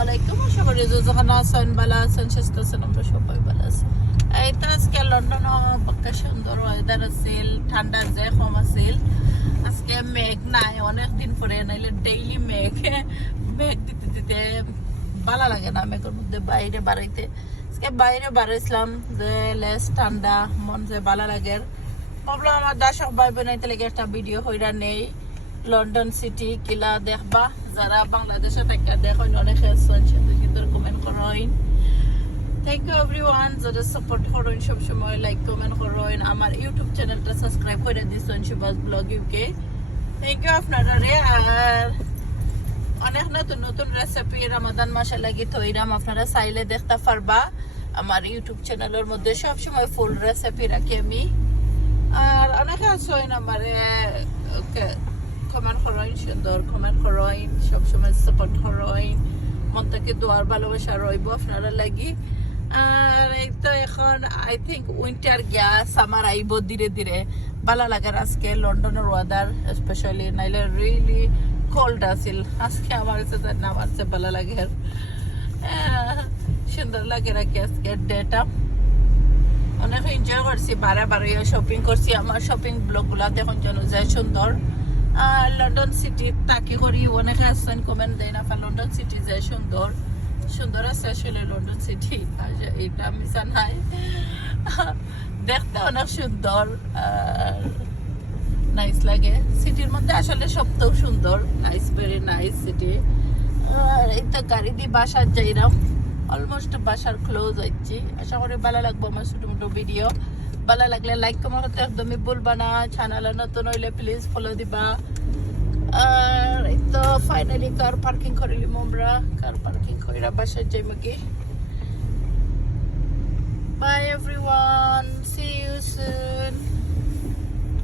আলাইকুম। আশা করি যে যখন আছেন ভালো আছেন, সুস্থ আছেন, আমরা সবাই ভালো আছি। এই তো আজকে লন্ডন পক্ষে সুন্দর ওয়েদার আছিল, ঠান্ডা যে কম আছিল। আজকে মেঘ নাই, অনেকদিন পরে, নাইলে ডেইলি মেঘ মেঘ দিতে দিতে ভালো লাগে না মেঘের মধ্যে বাইরে বাড়াইতে। আজকে বাইরে বাড়াইছিলাম যে লেস ঠান্ডা, মন যে ভালো লাগে। ভাবলাম আমার দর্শক ভাই বোনাইতে লেগে একটা ভিডিও হইরা নেই। লন্ডন সিটি কিলা দেখবা, যারা বাংলাদেশে থেকে দেখেন অনেকে কিন্তু কমেন্ট করেন। থ্যাংক ইউ এভরিওয়ান যারা সাপোর্ট করেন, সবসময় লাইক কমেন্ট করেন। আমার ইউটিউব চ্যানেলটা সাবস্ক্রাইব করে দিয়েছেন, শিবাস ব্লগ ইউকে। থ্যাংক ইউ আপনারা। আর অনেক নতুন নতুন রেসিপি রমাদান মাসে লাগি তৈরাম, আপনারা চাইলে দেখতে পারবা। আমার ইউটিউব চ্যানেলের মধ্যে সবসময় ফুল রেসিপি রাখি আমি। আর অনেকে আছেন আমার কমেন্ট করেন, সুন্দর কমেন্ট করেন, সবসময় সাপোর্ট করেন। মন থেকে দোয়ার ভালোবাসা রইব আপনারা লাগি। আর এই তো এখন আই থিঙ্ক উইন্টার গিয়া সামার আইব ধীরে ধীরে। ভালো লাগার আজকে লন্ডনের ওয়েদার স্পেশালি, নাইলে রিয়েলি কোল্ড আছিল। আজকে আমার কাছে না আমার ভালো লাগে, সুন্দর লাগে রাখি আজকে ডেটা। অনেক এনজয় করছি, বারে বারে শপিং করছি। আমার শপিং ব্লগগুলা দেখুন যেন যায় সুন্দর। আর লন্ডন সিটি তাকে করি অনেকে আসছেন কমেন্ট দেয় না, লন্ডন সিটি যায় সুন্দর সুন্দর আছে আসলে লন্ডন সিটি, এটা মিশা নাই, দেখতে অনেক সুন্দর আর নাইস লাগে। সিটির মধ্যে আসলে সবটাও সুন্দর, নাইস, ভেরি নাইস সিটি। আর এই তো গাড়ি দিয়ে বাসার যাইরাম, অলমোস্ট বাসার ক্লোজ হচ্ছি। আশা করি ভালো লাগবো আমার ছোট মোটো ভিডিও। ভালো লাগলে লাইক কমেন্ট করতে একদমই ভুলবা না। চ্যানেলে নতুন হইলে প্লিজ ফলো দিবা। আর এই তো ফাইনালি কার পার্কিং করিলিম আমরা, কার পার্কিং কইরা বাসায় যাইমু কি। By everyone.